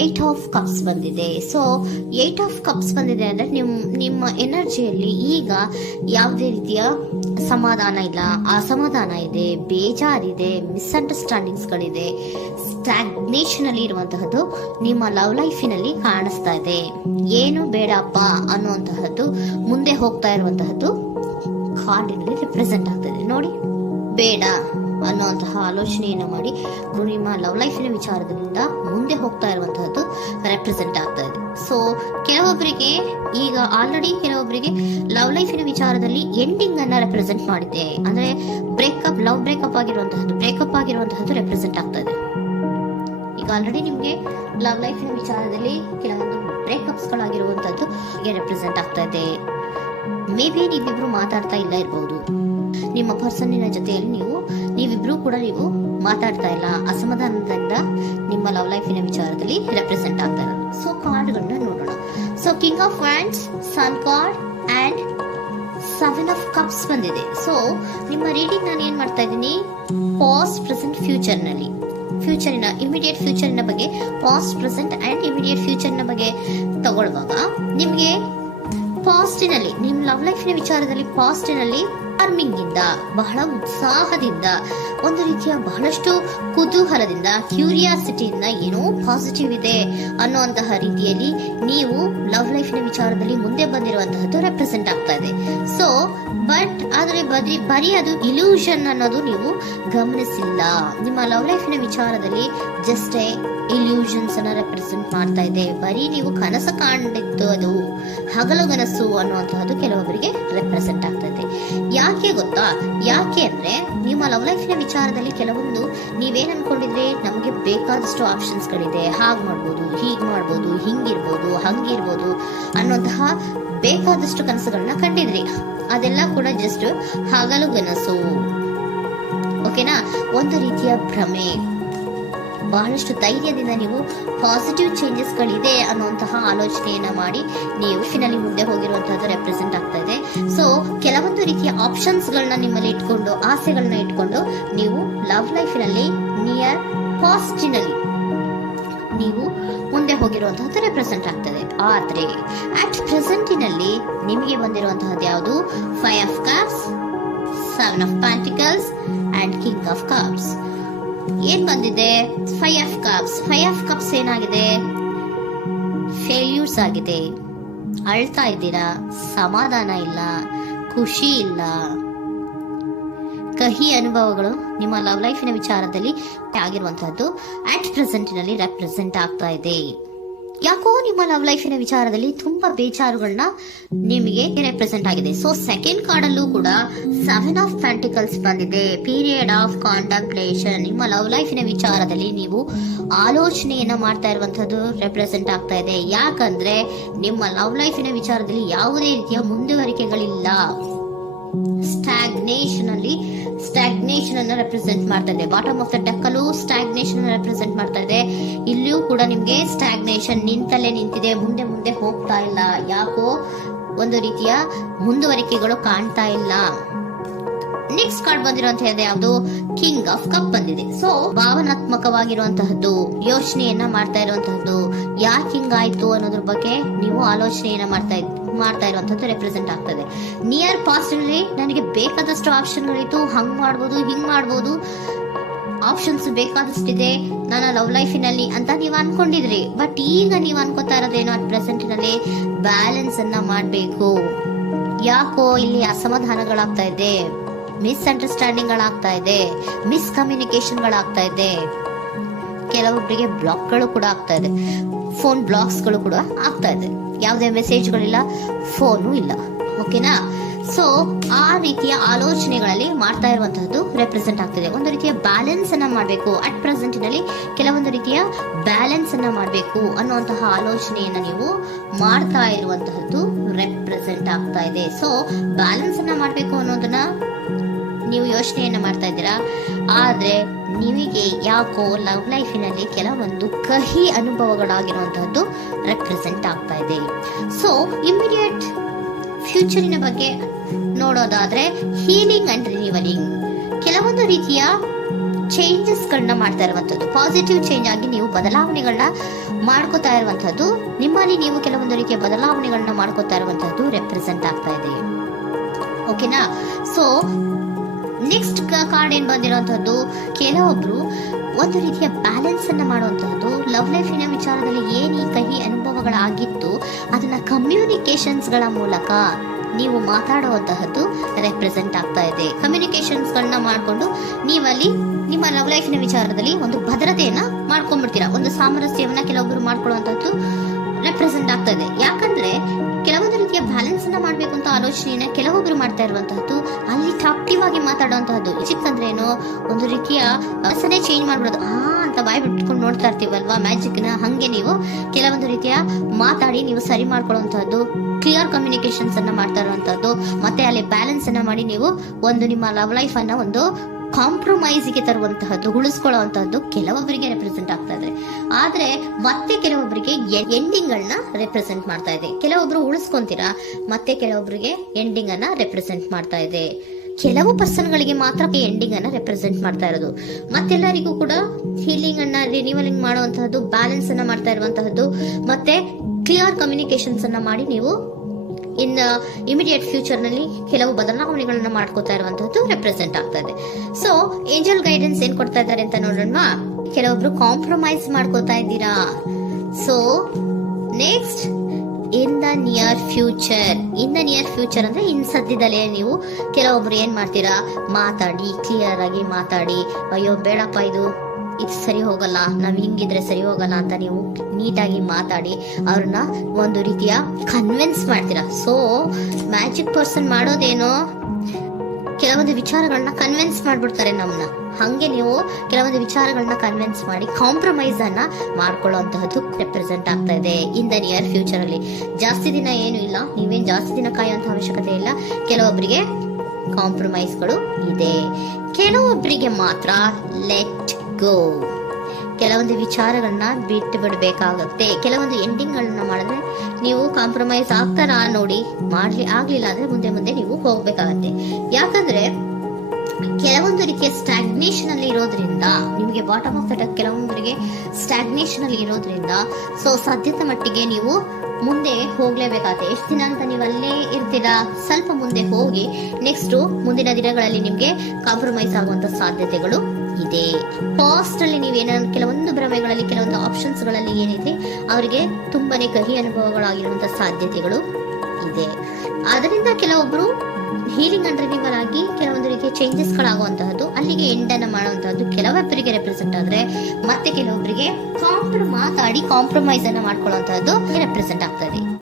Eight of cups ಬಂದಿದೆ. So eight of cups ಬಂದಿದೆ ಅಂದ್ರೆ ನಿಮ್ಮ ಎನರ್ಜಿಯಲ್ಲಿ ಈಗ ಯಾವುದೇ ರೀತಿಯ ಸಮಾಧಾನ ಇಲ್ಲ, ಅಸಮಾಧಾನ ಇದೆ, ಬೇಜಾರಿದೆ, ಮಿಸ್ಅಂಡರ್ಸ್ಟ್ಯಾಂಡಿಂಗ್ಸ್ ಗಳಿದೆ, ಸ್ಟಾಗ್ನೇಷನ್ ಅಲ್ಲಿ ಇರುವಂತಹದ್ದು ನಿಮ್ಮ ಲವ್ ಲೈಫಿನಲ್ಲಿ ಕಾಣಿಸ್ತಾ ಇದೆ. ಏನು ಬೇಡಪ್ಪ ಅನ್ನುವಂತಹದ್ದು ಮುಂದೆ ಹೋಗ್ತಾ ಇರುವಂತಹದ್ದು ಕಾರ್ಡಿನಲ್ಲಿ ರಿಪ್ರೆಸೆಂಟ್ ಆಗ್ತದೆ. ನೋಡಿ, ಬೇಡ ಅನ್ನುವಂತಹ ಆಲೋಚನೆಯನ್ನು ಮಾಡಿ ನಿಮ್ಮ ಲವ್ ಲೈಫಿನ ವಿಚಾರದಿಂದ ಮುಂದೆ ಹೋಗ್ತಾ ಇರುವಂತಹದ್ದು ರೆಪ್ರೆಸೆಂಟ್ ಆಗ್ತಾ ಇದೆ. ಸೊ ಕೆಲವೊಬ್ಬರಿಗೆ ಈಗ ಆಲ್ರೆಡಿ ಕೆಲವೊಬ್ಬರಿಗೆ ಲವ್ ಲೈಫಿನ ವಿಚಾರದಲ್ಲಿ ಎಂಡಿಂಗ್ ಅನ್ನ ರೆಪ್ರೆಸೆಂಟ್ ಮಾಡಿದೆ. ಅಂದ್ರೆ ಲವ್ ಬ್ರೇಕಪ್ ಆಗಿರುವಂತಹದ್ದು ರೆಪ್ರೆಸೆಂಟ್ ಆಗ್ತಾ ಇದೆ. ಈಗ ಆಲ್ರೆಡಿ ನಿಮ್ಗೆ ಲವ್ ಲೈಫಿನ ವಿಚಾರದಲ್ಲಿ ಕೆಲವೊಂದು ಬ್ರೇಕಪ್ಸ್ ಗಳಾಗಿರುವಂತದ್ದು ರೆಪ್ರೆಸೆಂಟ್ ಆಗ್ತಾ ಇದೆ. ಮೇ ಬಿ ನೀವಿಬ್ರು ಮಾತಾಡ್ತಾ ಇಲ್ಲ ಇರಬಹುದು, ನಿಮ್ಮ ಪರ್ಸನ್ನಿನ ಜೊತೆಯಲ್ಲಿ ನೀವಿಬ್ರು ಕೂಡ ಮಾತಾಡ್ತಾ ಇಲ್ಲ, ಅಸಮಾಧಾನದಿಂದ ನಿಮ್ಮ ಲವ್ ಲೈಫಿನ ವಿಚಾರದಲ್ಲಿ ರೆಪ್ರೆಸೆಂಟ್ ಆಗ್ತಾ ಇರೋದು. ಸೊ ಕಾರ್ಡ್ಗಳನ್ನ ನೋಡೋಣ. So king of wands, sun card and seven of cups ಬಂದಿದೆ. ಸೊ ನಿಮ್ಮ ರೀಡಿಂಗ್ ನಾನು ಏನ್ ಮಾಡ್ತಾ ಇದ್ದೀನಿ, ಪಾಸ್ಟ್, ಪ್ರೆಸೆಂಟ್, ಫ್ಯೂಚರಿನ ಇಮಿಡಿಯೇಟ್ ಫ್ಯೂಚರಿನ ಬಗ್ಗೆ, ಪಾಸ್ಟ್, ಪ್ರೆಸೆಂಟ್ ಅಂಡ್ ಇಮಿಡಿಯೇಟ್ ಫ್ಯೂಚರ್ನ ಬಗ್ಗೆ ತಗೊಳ್ಳುವಾಗ ನಿಮ್ಗೆ ಪಾಸ್ಟಿನಲ್ಲಿ ನಿಮ್ಮ ಲವ್ ಲೈಫಿನ ವಿಚಾರದಲ್ಲಿ ಪಾಸ್ಟಿನಲ್ಲಿ ಚಾರ್ಮಿಂಗ್ ಇಂದ, ಬಹಳ ಉತ್ಸಾಹದಿಂದ, ಒಂದು ರೀತಿಯ ಬಹಳಷ್ಟು ಕುತೂಹಲದಿಂದ, ಕ್ಯೂರಿಯಾಸಿಟಿಯಿಂದ ಏನೋ ಪಾಸಿಟಿವ್ ಇದೆ ಅನ್ನುವಂತಹ ರೀತಿಯಲ್ಲಿ ನೀವು ಲವ್ ಲೈಫಿನ ವಿಚಾರದಲ್ಲಿ ಮುಂದೆ ಬಂದಿರುವಂತಹದ್ದು ರೆಪ್ರೆಸೆಂಟ್ ಆಗ್ತಾ ಇದೆ. ಸೊ ಬಟ್ ಆದ್ರೆ ಬರೀ ಅದು ಇಲ್ಯೂಷನ್ ಅನ್ನೋದು ನೀವು ಗಮನಿಸಿಲ್ಲ. ನಿಮ್ಮ ಲವ್ ಲೈಫಿನ ವಿಚಾರದಲ್ಲಿ ಜಸ್ಟ್ ಇಲ್ಯೂಷನ್ಸ್ ಅನ್ನ ರೆಪ್ರೆಸೆಂಟ್ ಮಾಡ್ತಾ ಇದೆ. ಬರೀ ನೀವು ಕನಸು ಕಾಣಿದ್ದು ಅದು ಹಗಲುಗನಸು ಅನ್ನುವಂತಹದ್ದು ಕೆಲವೊಬ್ಬರಿಗೆ ರೆಪ್ರೆಸೆಂಟ್ ಆಗ್ತಾ ಇದೆ. ಯಾಕೆ ಗೊತ್ತಾ? ಯಾಕೆ ಅಂದ್ರೆ ನಿಮ್ಮ ಲವ್ ಲೈಫಿನ ವಿಚಾರದಲ್ಲಿ ಕೆಲವೊಂದು ನೀವೇನ್ ಅನ್ಕೊಂಡಿದ್ರೆ ನಮ್ಗೆ ಬೇಕಾದಷ್ಟು ಆಪ್ಷನ್ಸ್ ಗಳಿದೆ, ಹಾಗ್ ಮಾಡ್ಬೋದು, ಹೀಗ್ ಮಾಡ್ಬೋದು, ಹಿಂಗಿರ್ಬೋದು, ಹಂಗಿರ್ಬೋದು ಅನ್ನುವಂತಹ ಬೇಕಾದಷ್ಟು ಕನಸುಗಳನ್ನ ಕಂಡಿದ್ರಿ. ಅದೆಲ್ಲ ಕೂಡ ಜಸ್ಟ್ ಹಗಲುಗನಸು. ಓಕೆನಾ? ಒಂದು ರೀತಿಯ ಭ್ರಮೆ. ಬಹಳಷ್ಟು ಧೈರ್ಯದಿಂದ ನೀವು ಪಾಸಿಟಿವ್ ಚೇಂಜಸ್ ಗಳಿದೆ ಅನ್ನುವಂತಹ ಆಲೋಚನೆಯನ್ನ ಮಾಡಿ ನೀವು ಫಿನಲ್ಲಿ ಮುಂದೆ ಹೋಗಿರುವಂತಹದ್ದು ರೆಪ್ರೆಸೆಂಟ್ ಆಗ್ತಾ ಇದೆ. ಸೊ ಕೆಲವೊಂದು ರೀತಿಯ ಆಪ್ಷನ್ಸ್ ಗಳನ್ನ ನಿಮ್ಮಲ್ಲಿ ಇಟ್ಕೊಂಡು, ಆಸೆಗಳನ್ನ ಇಟ್ಕೊಂಡು ನೀವು ಲವ್ ಲೈಫಿನಲ್ಲಿ ನಿಯರ್ ಪಾಸ್ಟಿನಲ್ಲಿ ನೀವು ಮುಂದೆ ಹೋಗಿರುವಂತಹದ್ದು ರೆಪ್ರೆಸೆಂಟ್ ಆಗ್ತದೆ. ಆದ್ರೆ ಅಟ್ ಪ್ರೆಸೆಂಟಿನಲ್ಲಿ ನಿಮಗೆ ಬಂದಿರುವಂತಹದ್ದು ಯಾವುದು? 5 of cups, 7 of pentacles and king of cups. ಏನ್ ಬಂದಿದೆ? 5 ಆಫ್ ಕಪ್ಸ್. 5 ಆಫ್ ಕಪ್ಸ್ ಏನಾಗಿದೆ? ಫೇಲ್ಯೂರ್ಸ್ ಆಗಿದೆ, ಅಳ್ತಾ ಇದ್ದೀರಾ, ಸಮಾಧಾನ ಇಲ್ಲ, ಖುಷಿ ಇಲ್ಲ, ಕಹಿ ಅನುಭವಗಳು ನಿಮ್ಮ ಲವ್ ಲೈಫಿನ ವಿಚಾರದಲ್ಲಿ ಆಗಿರುವಂತಹದ್ದು ಅಟ್ ಪ್ರೆಸೆಂಟಿನಲ್ಲಿ ರೆಪ್ರೆಸೆಂಟ್ ಆಗ್ತಾ ಇದೆ. ಯಾಕೋ ನಿಮ್ಮ ಲವ್ ಲೈಫಿನ ವಿಚಾರದಲ್ಲಿ ತುಂಬಾ ಬೇಜಾರುಗಳನ್ನ ನಿಮಗೆ ರೆಪ್ರೆಸೆಂಟ್ ಆಗಿದೆ. ಸೊ ಸೆಕೆಂಡ್ ಕಾರ್ಡ್ ಅಲ್ಲೂ ಕೂಡ 7 ಆಫ್ ಪ್ಯಾಂಟಿಕಲ್ಸ್ ಬಂದಿದೆ. Period of contemplation. ನಿಮ್ಮ ಲವ್ ಲೈಫಿನ ವಿಚಾರದಲ್ಲಿ ನೀವು ಆಲೋಚನೆಯನ್ನ ಮಾಡ್ತಾ ಇರುವಂತಹದ್ದು ರೆಪ್ರೆಸೆಂಟ್ ಆಗ್ತಾ ಇದೆ. ಯಾಕಂದ್ರೆ ನಿಮ್ಮ ಲವ್ ಲೈಫಿನ ವಿಚಾರದಲ್ಲಿ ಯಾವುದೇ ರೀತಿಯ ಮುಂದುವರಿಕೆಗಳಿಲ್ಲ. ಸ್ಟಾಗ್ನೇಷನ್ ಅನ್ನ ರೆಪ್ರೆಸೆಂಟ್ ಮಾಡ್ತಾ ಇದೆ. ಬಾಟಮ್ ಆಫ್ ದ ಡೆಕ್ ಅಲ್ಲೂ ಸ್ಟಾಗ್ನೇಷನ್ ರೆಪ್ರೆಸೆಂಟ್ ಮಾಡ್ತಾ ಇದೆ. ಇಲ್ಲಿಯೂ ಕೂಡ ನಿಮ್ಗೆ ಸ್ಟಾಗ್ನೇಷನ್, ನಿಂತಲ್ಲೇ ನಿಂತಿದೆ, ಮುಂದೆ ಹೋಗ್ತಾ ಇಲ್ಲ. ಯಾಕೋ ಒಂದು ರೀತಿಯ ಮುಂದುವರಿಕೆಗಳು ಕಾಣ್ತಾ ಇಲ್ಲ. ನೆಕ್ಸ್ಟ್ ಕಾರ್ಡ್ ಬಂದಿರುವಂತಹದ್ದು ಯಾವುದು? ಕಿಂಗ್ ಆಫ್ ಕಪ್ ಬಂದಿದೆ. ಸೊ ಭಾವನಾತ್ಮಕವಾಗಿರುವಂತಹದ್ದು, ಯೋಚನೆಯನ್ನ ಮಾಡ್ತಾ ಇರುವಂತಹದ್ದು, ಯಾಕೆ ಹಿಂಗಾಯ್ತು ಅನ್ನೋದ್ರ ಬಗ್ಗೆ ನೀವು ಆಲೋಚನೆಯನ್ನ ಮಾಡ್ತಾ ಇರುವಂತದ್ದು ರೆಪ್ರೆಸೆಂಟ್ ಆಗ್ತದೆ. ನಿಯರ್ ಪಾಸ್ಟ್ ನಲ್ಲಿ ನನಗೆ ಬೇಕಾದಷ್ಟು ಆಪ್ಷನ್ಗಳಿತ್ತು, ಹಂಗ್ ಮಾಡ್ಬೋದು, ಹಿಂಗ್ ಮಾಡ್ಬೋದು, ಆಪ್ಷನ್ಸ್ ಬೇಕಾದಷ್ಟಿದೆ ನನ್ನ ಲವ್ ಲೈಫಿನಲ್ಲಿ ಅಂತ ನೀವು ಅನ್ಕೊಂಡಿದ್ರಿ. ಬಟ್ ಈಗ ನೀವು ಅನ್ಕೋತಾ ಇರೋದೇನು? ಅಟ್ ಪ್ರೆಸೆಂಟ್ ನಲ್ಲಿ ಬ್ಯಾಲೆನ್ಸ್ ಅನ್ನ ಮಾಡ್ಬೇಕು. ಯಾಕೋ ಇಲ್ಲಿ ಅಸಮಾಧಾನಗಳಾಗ್ತಾ ಇದೆ, ಮಿಸ್ಅಂಡರ್ಸ್ಟ್ಯಾಂಡಿಂಗ್ ಗಳಾಗ್ತಾ ಇದೆ, ಮಿಸ್ಕಮ್ಯುನಿಕೇಶನ್ ಗಳಾಗ್ತಾ ಇದೆ. ಕೆಲವೊಬ್ಬರಿಗೆ ಬ್ಲಾಕ್ಗಳು ಕೂಡ ಆಗ್ತಾ ಇದೆ, ಫೋನ್ ಬ್ಲಾಕ್ಸ್ ಗಳು ಕೂಡ ಆಗ್ತಾ ಇದೆ. ಯಾವುದೇ ಮೆಸೇಜ್ಗಳಿಲ್ಲ, ಫೋನು ಇಲ್ಲ. ಓಕೆನಾ? ಸೊ ಆ ರೀತಿಯ ಆಲೋಚನೆಗಳಲ್ಲಿ ಮಾಡ್ತಾ ಇರುವಂತಹದ್ದು ರೆಪ್ರೆಸೆಂಟ್ ಆಗ್ತಿದೆ. ಒಂದು ರೀತಿಯ ಬ್ಯಾಲೆನ್ಸ್ ಅನ್ನ ಮಾಡಬೇಕು. ಅಟ್ ಪ್ರೆಸೆಂಟ್ ನಲ್ಲಿ ಕೆಲವೊಂದು ರೀತಿಯ ಬ್ಯಾಲೆನ್ಸ್ ಅನ್ನ ಮಾಡಬೇಕು ಅನ್ನುವಂತಹ ಆಲೋಚನೆಯನ್ನ ನೀವು ಮಾಡ್ತಾ ಇರುವಂತಹದ್ದು ರೆಪ್ರೆಸೆಂಟ್ ಆಗ್ತಾ ಇದೆ. ಸೊ ಬ್ಯಾಲೆನ್ಸ್ ಅನ್ನ ಮಾಡಬೇಕು ಅನ್ನೋದನ್ನ ನೀವು ಯೋಚನೆಯನ್ನ ಮಾಡ್ತಾ ಇದ್ದೀರಾ. ಆದ್ರೆ ನಿಮಗೆ ಯಾಕೋ ಲವ್ ಲೈಫಿನಲ್ಲಿ ಕೆಲವೊಂದು ಕಹಿ ಅನುಭವಗಳಾಗಿರುವಂತಹದ್ದು ರೆಪ್ರೆಸೆಂಟ್ ಆಗ್ತಾ ಇದೆ. ಸೊ ಇಮಿಡಿಯೇಟ್ ಫ್ಯೂಚರಿನ ಬಗ್ಗೆ ನೋಡೋದಾದ್ರೆ ಹೀಲಿಂಗ್ ಅಂಡ್ ರಿನಿವಲಿಂಗ್, ಕೆಲವೊಂದು ರೀತಿಯ ಚೇಂಜಸ್ ಗಳನ್ನ ಮಾಡ್ತಾ ಇರುವಂತದ್ದು, ಪಾಸಿಟಿವ್ ಚೇಂಜ್ ಆಗಿ ನೀವು ಬದಲಾವಣೆಗಳನ್ನ ಮಾಡ್ಕೋತಾ ಇರುವಂತದ್ದು, ನಿಮ್ಮಲ್ಲಿ ನೀವು ಕೆಲವೊಂದು ರೀತಿಯ ಬದಲಾವಣೆಗಳನ್ನ ಮಾಡ್ಕೋತಾ ಇರುವಂತದ್ದು ರೆಪ್ರೆಸೆಂಟ್ ಆಗ್ತಾ ಇದೆ. ಓಕೆನಾ? ಸೊ ನೆಕ್ಸ್ಟ್ ಕಾರ್ಡ್ ಏನ್ ಬಂದಿರುವಂತದ್ದು, ಕೆಲವೊಬ್ರು ಒಂದು ರೀತಿಯ ಬ್ಯಾಲೆನ್ಸ್ ಅನ್ನ ಮಾಡುವಂತಹದ್ದು, ಲವ್ ಲೈಫಿನ ವಿಚಾರದಲ್ಲಿ ಏನ್ ಈ ಕಹಿ ಅನುಭವಗಳಾಗಿತ್ತು ಅದನ್ನ ಕಮ್ಯುನಿಕೇಶನ್ಸ್ ಗಳ ಮೂಲಕ ನೀವು ಮಾತಾಡುವಂತಹದ್ದು ರೆಪ್ರೆಸೆಂಟ್ ಆಗ್ತಾ ಇದೆ. ಕಮ್ಯುನಿಕೇಶನ್ಸ್ ಗಳನ್ನ ಮಾಡ್ಕೊಂಡು ನೀವಲ್ಲಿ ನಿಮ್ಮ ಲವ್ ಲೈಫಿನ ವಿಚಾರದಲ್ಲಿ ಒಂದು ಭದ್ರತೆಯನ್ನ ಮಾಡ್ಕೊಂಡ್ಬಿಡ್ತೀರಾ, ಒಂದು ಸಾಮರಸ್ಯವನ್ನ ಕೆಲವೊಬ್ರು ಮಾಡ್ಕೊಳ್ಳುವಂತಹದ್ದು ರೆಪ್ರೆಸೆಂಟ್ ಆಗ್ತಾ ಇದೆ. ಯಾಕಂದ್ರೆ ಕೆಲವೊಂದು ರೀತಿಯ ಬ್ಯಾಲೆನ್ಸ್ ಅನ್ನ ಮಾಡ್ಬೇಕು ಅಂತ ಆಲೋಚನೆಯನ್ನ ಕೆಲವೊಬ್ರು ಮಾಡ್ತಾ ಇರುವಂತಹದ್ದು, ಅಲ್ಲಿ ಟಾಕ್ಟಿವ್ ಆಗಿ ಮಾತಾಡುವಂತಹದ್ದು. ಚಿಕ್ಕಂದ್ರೇನು ಒಂದು ರೀತಿಯ ಭಾಷೆನೇ ಚೇಂಜ್ ಮಾಡ್ಬಿಡೋದು, ಅಂತ ಬಾಯಿ ಬಿಟ್ಕೊಂಡು ನೋಡ್ತಾ ಇರ್ತೀವಲ್ವಾ ಮ್ಯಾಜಿಕ್ ನ, ಹಂಗೆ ನೀವು ಕೆಲವೊಂದು ರೀತಿಯ ಮಾತಾಡಿ ನೀವು ಸರಿ ಮಾಡ್ಕೊಳ್ಳುವಂತಹದ್ದು, ಕ್ಲಿಯರ್ ಕಮ್ಯುನಿಕೇಶನ್ಸ್ ಅನ್ನ ಮಾಡ್ತಾ ಇರುವಂತಹದ್ದು, ಮತ್ತೆ ಅಲ್ಲಿ ಬ್ಯಾಲೆನ್ಸ್ ಅನ್ನ ಮಾಡಿ ನೀವು ಒಂದು ನಿಮ್ಮ ಲವ್ ಲೈಫ್ ಅನ್ನ ಒಂದು ಕಾಂಪ್ರಮೈಸ್ ಗೆ ತರುವಂತಹದ್ದು, ಉಳಿಸ್ಕೊಳ್ಳುವಂತಹದ್ದು ಕೆಲವೊಬ್ಬರಿಗೆ ರೆಪ್ರೆಸೆಂಟ್ ಆಗ್ತಾ ಇದೆ. ಆದ್ರೆ ಮತ್ತೆ ಕೆಲವೊಬ್ಬರಿಗೆ ಎಂಡಿಂಗ್ ಗಳನ್ನ ರೆಪ್ರೆಸೆಂಟ್ ಮಾಡ್ತಾ ಇದೆ. ಕೆಲವೊಬ್ರು ಉಳಿಸ್ಕೊಂತೀರಾ, ಮತ್ತೆ ಕೆಲವೊಬ್ಬರಿಗೆ ಎಂಡಿಂಗ್ ಅನ್ನ ರೆಪ್ರೆಸೆಂಟ್ ಮಾಡ್ತಾ ಇದೆ. ಕೆಲವು ಪರ್ಸನ್ ಗಳಿಗೆ ಮಾತ್ರ ಎಂಡಿಂಗ್ ಅನ್ನ ರೆಪ್ರೆಸೆಂಟ್ ಮಾಡ್ತಾ ಇರೋದು, ಮತ್ತೆಲ್ಲರಿಗೂ ಕೂಡ ಹೀಲಿಂಗ್ ಅನ್ನ ರಿನಿವಲಿಂಗ್ ಮಾಡುವಂತಹದ್ದು, ಬ್ಯಾಲೆನ್ಸ್ ಅನ್ನ ಮಾಡ್ತಾ ಇರುವಂತಹದ್ದು, ಮತ್ತೆ ಕ್ಲಿಯರ್ ಕಮ್ಯುನಿಕೇಶನ್ಸ್ ಅನ್ನ ಮಾಡಿ ನೀವು ಇನ್ ಇಮಿಡಿಯೇಟ್ ಫ್ಯೂಚರ್ ನಲ್ಲಿ ಕೆಲವು ಬದಲಾವಣೆಗಳನ್ನ ಮಾಡ್ಕೋತಾ ಇರುವಂತಹದ್ದು ರೆಪ್ರೆಸೆಂಟ್ ಆಗ್ತಾ ಇದೆ. ಸೊ ಏಂಜಲ್ ಗೈಡೆನ್ಸ್ ಏನ್ ಕೊಡ್ತಾ ಇದ್ದಾರೆ ಅಂತ ನೋಡೋಣ. ಕೆಲವೊಬ್ರು ಕಾಂಪ್ರಮೈಸ್ ಮಾಡ್ಕೋತಾ ಇದ್ದೀರಾ. So next in the near future ಅಂದ್ರೆ ಇನ್ ಸದ್ಯದಲ್ಲೇ ನೀವು ಕೆಲವೊಬ್ರು ಏನ್ ಮಾಡ್ತೀರಾ, ಮಾತಾಡಿ ಕ್ಲಿಯರ್ ಆಗಿ ಮಾತಾಡಿ, ಅಯ್ಯೋ ಬೇಡಪ್ಪ ಇದು ಸರಿ ಹೋಗಲ್ಲ, ನಾವ್ ಹಿಂಗಿದ್ರೆ ಸರಿ ಹೋಗಲ್ಲ ಅಂತ ನೀವು ನೀಟಾಗಿ ಮಾತಾಡಿ ಅವ್ರನ್ನ ಒಂದು ರೀತಿಯ ಕನ್ವಿನ್ಸ್ ಮಾಡ್ತೀರಾ. ಸೊ ಮ್ಯಾಜಿಕ್ ಪರ್ಸನ್ ಮಾಡೋದೇನೋ ಕೆಲವೊಂದು ವಿಚಾರಗಳನ್ನ ಕನ್ವಿನ್ಸ್ ಮಾಡ್ಬಿಡ್ತಾರೆ ನಮ್ಮನ್ನ, ಹಂಗೆ ನೀವು ಕೆಲವೊಂದು ವಿಚಾರಗಳನ್ನ ಕನ್ವಿನ್ಸ್ ಮಾಡಿ ಕಾಂಪ್ರಮೈಸ್ ಅನ್ನ ಮಾಡ್ಕೊಳ್ಳುವಂತಹದ್ದು ರೆಪ್ರೆಸೆಂಟ್ ಆಗ್ತಾ ಇದೆ ಇನ್ ದ ನಿಯರ್ ಫ್ಯೂಚರ್ ಅಲ್ಲಿ. ಜಾಸ್ತಿ ದಿನ ಏನು ಇಲ್ಲ, ನೀವೇನ್ ಜಾಸ್ತಿ ದಿನ ಕಾಯುವಂತ ಅವಶ್ಯಕತೆ ಇಲ್ಲ. ಕೆಲವೊಬ್ಬರಿಗೆ ಕಾಂಪ್ರಮೈಸ್ಗಳು ಇದೆ, ಕೆಲವೊಬ್ಬರಿಗೆ ಮಾತ್ರ ಲೆಟ್ ಗೋ, ಕೆಲವೊಂದು ವಿಚಾರಗಳನ್ನ ಬಿಟ್ಟು ಬಿಡಬೇಕಾಗತ್ತೆ. ಕೆಲವೊಂದು ಎಂಡಿಂಗ್ ಗಳನ್ನ ಮಾಡಿದ್ರೆ ನೀವು ಕಾಂಪ್ರಮೈಸ್ ಆಗ್ತಾರಾ ನೋಡಿ, ಆಗ್ಲಿಲ್ಲ ಅಂದ್ರೆ ಮುಂದೆ ನೀವು ಹೋಗ್ಬೇಕಾಗತ್ತೆ. ಯಾಕಂದ್ರೆ ಕೆಲವೊಂದು ರೀತಿಯ ಸ್ಟಾಗ್ನೇಷನ್ ಅಲ್ಲಿ ಇರೋದ್ರಿಂದ ನಿಮಗೆ ಬಾಟಮ್ ಆಫ್ ದ ಡೆಕ್ ಕೆಲವೊಬ್ಬರಿಗೆ ಸ್ಟಾಗ್ನೇಷನ್ ಅಲ್ಲಿ ಇರೋದ್ರಿಂದ ಸೊ ಸಾಧ್ಯತೆ ಮಟ್ಟಿಗೆ ನೀವು ಮುಂದೆ ಹೋಗ್ಲೇಬೇಕಾಗತ್ತೆ. ಎಷ್ಟು ದಿನ ಅಂತ ನೀವು ಅಲ್ಲೇ ಇರ್ತೀರಾ, ಸ್ವಲ್ಪ ಮುಂದೆ ಹೋಗಿ ನೆಕ್ಸ್ಟ್ ಮುಂದಿನ ದಿನಗಳಲ್ಲಿ ನಿಮ್ಗೆ ಕಾಂಪ್ರಮೈಸ್ ಆಗುವಂತ ಸಾಧ್ಯತೆಗಳು ಇದೆ. ಪಾಸ್ಟ್ ಅಲ್ಲಿ ನೀವೇನಾದ್ರು ಕೆಲವೊಂದು ಭ್ರಮೆಗಳಲ್ಲಿ ಕೆಲವೊಂದು ಆಪ್ಷನ್ಸ್ ಗಳಲ್ಲಿ ಏನಿದೆ ಅವರಿಗೆ ತುಂಬಾನೇ ಕಹಿ ಅನುಭವಗಳಾಗಿರುವಂತಹ ಸಾಧ್ಯತೆಗಳು ಇದೆ. ಅದರಿಂದ ಕೆಲವೊಬ್ರು ಹೀಲಿಂಗ್ ಅಂಡ್ ರಿನಿವಲ್ ಆಗಿ ಕೆಲವೊಂದು ರೀತಿಯ ಚೇಂಜಸ್ ಗಳಾಗುವಂತಹದ್ದು, ಅಲ್ಲಿಗೆ ಎಂಡ್ ಅನ್ನ ಮಾಡುವಂತಹದ್ದು ಕೆಲವೊಬ್ಬರಿಗೆ ರೆಪ್ರೆಸೆಂಟ್ ಆದ್ರೆ, ಮತ್ತೆ ಕೆಲವೊಬ್ಬರಿಗೆ ಮಾತಾಡಿ ಕಾಂಪ್ರಮೈಸ್ ಅನ್ನ ಮಾಡ್ಕೊಳ್ಳುವಂತಹದ್ದು ರೆಪ್ರೆಸೆಂಟ್ ಆಗ್ತದೆ.